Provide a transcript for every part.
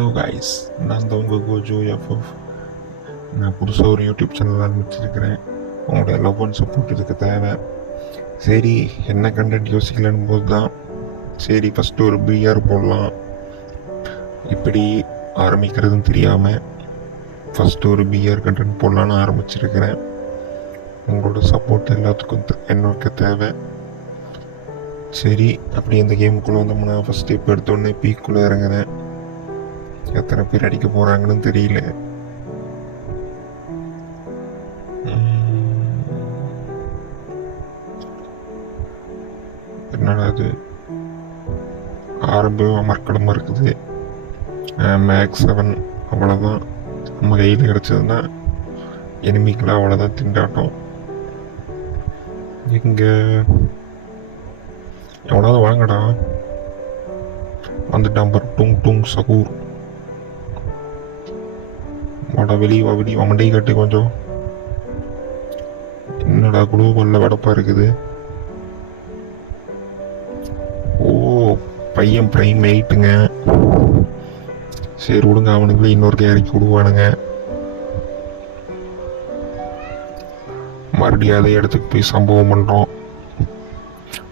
Hello guys, நான் தான் உங்கள் கோஜோ எஃப்எஃப். நான் புதுசாக ஒரு யூடியூப் சேனல் ஆரம்பிச்சிருக்கிறேன். உங்களோட லவ் அண்ட் சப்போர்ட் இதுக்கு தேவை. சரி, என்ன கண்டென்ட் யோசிக்கலன்னு போது தான் சரி ஃபஸ்ட்டு ஒரு பிஆர் போடலாம், இப்படி ஆரம்பிக்கிறதுன்னு தெரியாமல் ஃபஸ்ட்டு ஒரு பிஆர் கண்டென்ட் போடலான்னு ஆரம்பிச்சிருக்கிறேன். உங்களோட சப்போர்ட் எல்லாத்துக்கும் எனக்கு தேவை. சரி, அப்படி இந்த கேமுக்குள்ளே வந்தோம்னா ஃபஸ்ட் ஸ்டெப் எடுத்தோடனே பீக்குள்ளே இறங்குறேன். எத்தனை பேர் அடிக்க போகிறாங்கன்னு தெரியல. என்னடா அது, ஆரம்பம் மறக்கடமாக இருக்குது. மேக்ஸ் 7 அவ்வளோதான். நம்ம கையில் கிடச்சதுன்னா எனிமிக்கெலாம் அவ்வளோதான் திண்டாட்டம். இங்கே எவ்வளோதான் வாங்கடா வந்துட்டான் பாரு, டுங் டுங் சகூர். வாடா வெளியே மண்டை கட்டு கொஞ்சம். என்னடா குளோபலில் வெடப்பாக இருக்குது. ஓ, பையன் பிரைம் 8ங்க. சரி விடுங்க, அவனுக்குள்ளே இன்னொரு கேரிக்கு விடுவானுங்க. மறுபடியும் அதே இடத்துக்கு போய் சம்பவம் பண்ணுறோம்.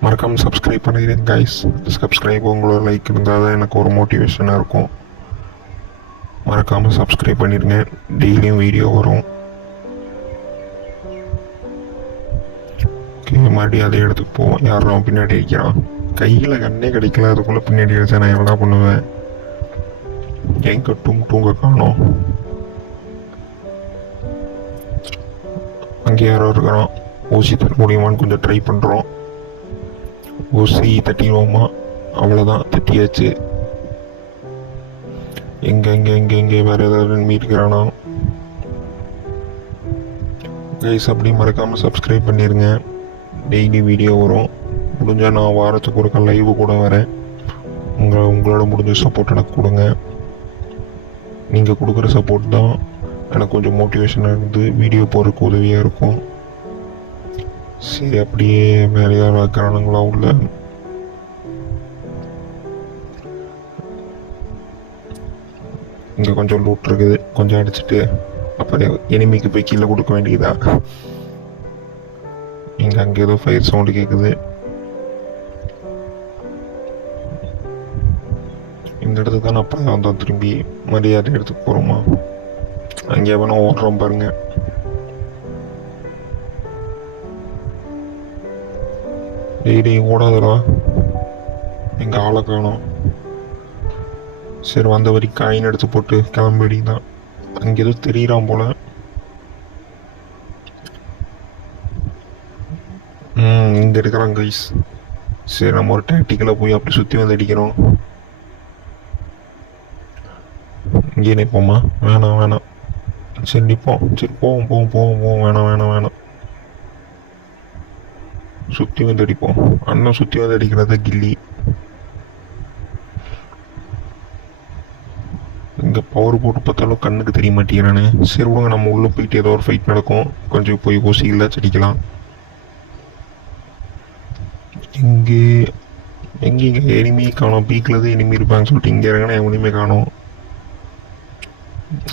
மறக்காமல் சப்ஸ்கிரைப் பண்ணிடுறேன் கைஸ். சப்ஸ்கிரைப் உங்களோட லைக் இருந்தால் தான் எனக்கு ஒரு மோட்டிவேஷனாக இருக்கும். மறக்காமல் சப்ஸ்கிரைப் பண்ணிடுங்க. டெய்லியும் வீடியோ வரும். ஓகே, மறுபடியும் அதே இடத்துக்கு போவோம். யாரும் பின்னாடி அடிக்கிறான். கையில் கண்ணே கிடைக்கல, அதுக்குள்ளே பின்னாடி அடித்தா நான் என்ன பண்ணுவேன்? எங்கே தூங்க காணோம். அங்கே யாரோ இருக்கிறான். ஊசி தட்ட முடியுமான்னு கொஞ்சம் ட்ரை பண்ணுறோம். ஊசி தட்டிடுவோமா? அவ்வளோதான், தட்டியாச்சு. எங்கே வேறு ஏதாவது மீட்கிறானா? கைஸ், அப்படி மறக்காமல் சப்ஸ்கிரைப் பண்ணிடுங்க. டெய்லி வீடியோ வரும். முடிஞ்சால் நான் வாரத்துக்கு ஒருக்கா லைவு கூட வரேன். உங்களோட முடிஞ்ச சப்போர்ட் எனக்கு கொடுங்க. நீங்கள் கொடுக்குற சப்போர்ட் தான் எனக்கு கொஞ்சம் மோட்டிவேஷனாக இருந்து வீடியோ போடுறதுக்கு உதவியாக இருக்கும். சரி, அப்படியே வேறு யாரும் இருக்கிறானுங்களா உள்ள? இங்கே கொஞ்சம் லூட் இருக்குது, கொஞ்சம் அடிச்சுட்டு அப்புறம் எனிமிக்கு போய் கீழே கொடுக்க வேண்டியதா. இங்கே அங்கே ஏதோ ஃபயர் சவுண்டு கேட்குது. இந்த இடத்துக்கு தான் அப்போ வந்தோம். திரும்பி மரியாதை இடத்துக்கு போகிறோமா? அங்கே வேணா ஓடுறோம் பாருங்க. டெய்லி ஓடாதடா, எங்கள் ஆளை காணோம். சரி, வந்த வரி காயின் எடுத்து போட்டு கிளம்படி தான். அங்கே எதுவும் தெரியறான் போல. இங்கே இருக்கிறான் கைஸ். சரி, நம்ம ஒரு டாக்டிக்கலாக போய் அப்படி சுற்றி வந்து அடிக்கிறோம். இங்கே நிற்போமா? வேணாம். சரி நிற்போம். சரி போவோம். வேணாம். சுற்றி வந்து அடிப்போம். அண்ணன் சுற்றி வந்து அடிக்கிறத கில்லி. இங்கே பவர் போட்டு பார்த்தாலும் கண்ணுக்கு தெரிய மாட்டேங்கிறானே. சரி விடுங்க, நம்ம உள்ளே போயிட்டு ஏதோ ஒரு ஃபைட் நடக்கும். கொஞ்சம் போய் ஊசியில் அடிக்கலாம். இங்கே எனிமி காணோம். பீக்கில் தான் எனிமி இருப்பாங்கன்னு சொல்லிட்டு இங்கே இறங்கினா எவனையுமே காணோம்.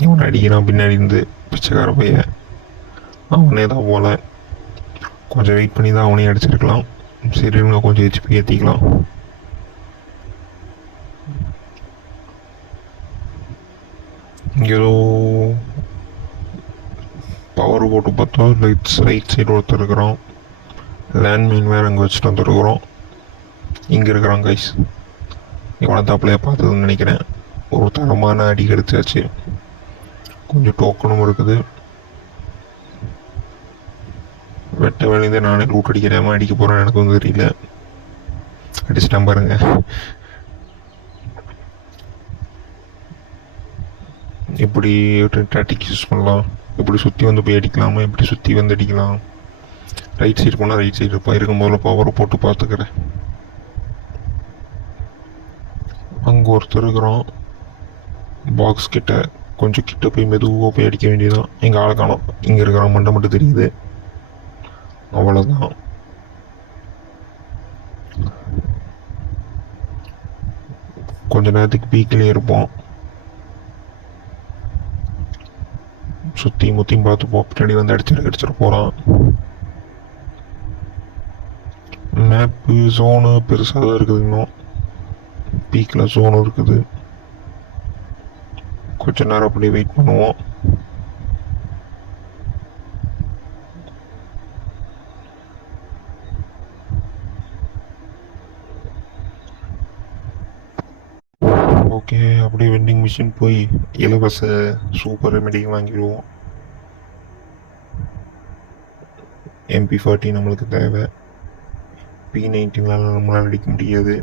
இவனை அடிக்கிறான் பின்னாடி இருந்து, பிச்சைக்கார பையன். அவனே தான் போல. கொஞ்சம் வெயிட் பண்ணி தான் அவனையும் அடிச்சிருக்கலாம். சரி, இவங்க கொஞ்சம் ஹெச்பி ஏற்றிக்கலாம். இங்கே ஏதோ பவர் போட்டு பார்த்தோம். ரைட் சைடு ஒருத்தர் இருக்கிறோம். லேண்ட்மைன் வேறு அங்கே வச்சுட்டு வந்துருக்குறோம். இங்கே இருக்கிறான் கைஸ். இவனை தாப்பிலையே பார்த்ததுன்னு நினைக்கிறேன். ஒரு தரமான அடி கிடைச்சாச்சு. கொஞ்சம் டோக்கனும் இருக்குது. வெட்ட வேலையை நானே லூட் அடிக்கிறேன். அடிக்க போகிறேன், எனக்கும் தெரியல. அடிச்சிட்டான் பாருங்க. இப்படி டாக்டிக் யூஸ் பண்ணலாம். இப்படி சுற்றி வந்து போய் அடிக்கலாமா? இப்படி சுற்றி வந்து அடிக்கலாம். ரைட் சைடு போனால் ரைட் சைடு இருப்பா. இருக்கும் போதில் பவரை போட்டு பார்த்துக்கிறேன். அங்கே ஒருத்தர் இருக்கிறோம் பாக்ஸ் கிட்ட. கொஞ்சம் கிட்ட போய் மெதுவாக போய் அடிக்க வேண்டியதான். எங்கள் ஆளை காணோம். இங்கே இருக்கிற மண்டை மட்டும் தெரியுது. அவ்வளோதான். கொஞ்ச நேரத்துக்கு பீக்கிலே இருப்போம். சுற்றியும் முற்றியும் பார்த்து போ, பின்னாடி வந்து அடிச்சிட்டு போகிறான். மேப்பு ஜோனு பெருசாக தான் இருக்குது, இன்னும் பீக்கில் ஜோனு இருக்குது. கொஞ்ச நேரம் அப்படியே வெயிட் பண்ணுவோம். ஓகே, அப்படியே வெண்டிங் மிஷின் போய் இலவச சூப்பர் ரெமெடி வாங்கிடுவோம். MP40 நம்மளுக்கு தேவை. P19 நம்மளால் அடிக்க முடியாது.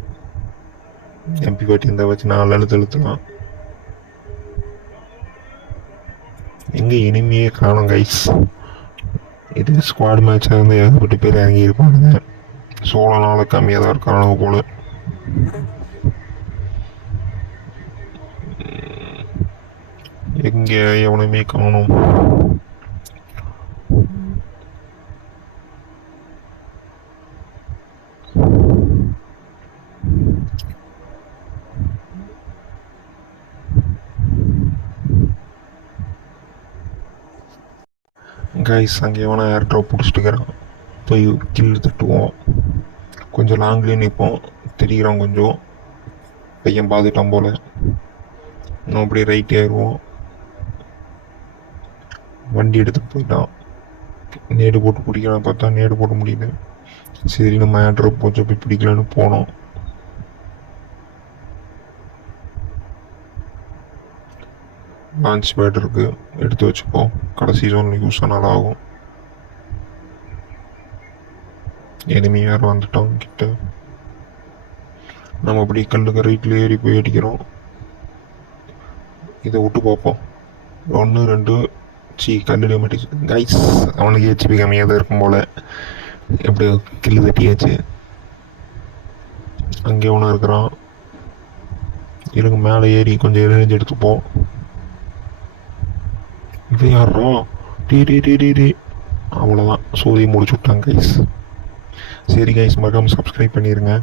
MP40 இருந்தால் வச்சு 4 அழுத்தலாம். எங்கே இனிமையே காணும் கைஸ். இது ஸ்குவாட் மேட்சாக இருந்து ஏகப்பட்ட பேர் இறங்கி இருப்பானுங்க. சோழனால கம்மியாக தான் இருக்கானோ போல. எங்கே எவனுமே காணும். கைஸ், அங்கே எவனா ஏர் ட்ராப் பிடிச்சிட்டுக்கிறான். போய் கில்லு தட்டுவோம். கொஞ்சம் லாங்லேயே நிற்போம். தெரிகிறான் கொஞ்சம் பையன் பார்த்துட்டான் போல். நான் அப்படியே ரைட் ஏறுவோம். வண்டி எடுத்துகிட்டு போயிட்டான். நேடு போட்டு பிடிக்கலான்னு பார்த்தா நேடு போட முடியல. சரி, நம்ம ஏர் ட்ராப் போச்சு போய் பிடிக்கலான்னு போனோம். லான்ச் பேட் இருக்குது, எடுத்து வச்சுப்போம். கடைசி ஜோனில் யூஸ் ஆனாலும் ஆகும். எனிமி வேறு வந்துட்டோம் கிட்ட. நம்ம அப்படி கல்லுக்கு ரைட்டில் ஏறி போய் அடிக்கிறோம். இதை விட்டு பார்ப்போம். 1 2 கல்லுடைய மாட்டிச்சு கைஸ். அவனுக்கு ஹெச்பி கம்மியாக தான் இருக்கும் போல். எப்படியோ கில்லு தட்டியாச்சு. அங்கே ஒன்று இருக்கிறான். எனக்கு மேலே ஏறி கொஞ்சம் எரிஞ்சு எடுத்துப்போம். இது யாரோ டி அவ்வளோதான், சூரிய முடிச்சு விட்டாங்க கைஸ். சரி கைஸ், மறக்காமல் சப்ஸ்கிரைப் பண்ணிடுங்க.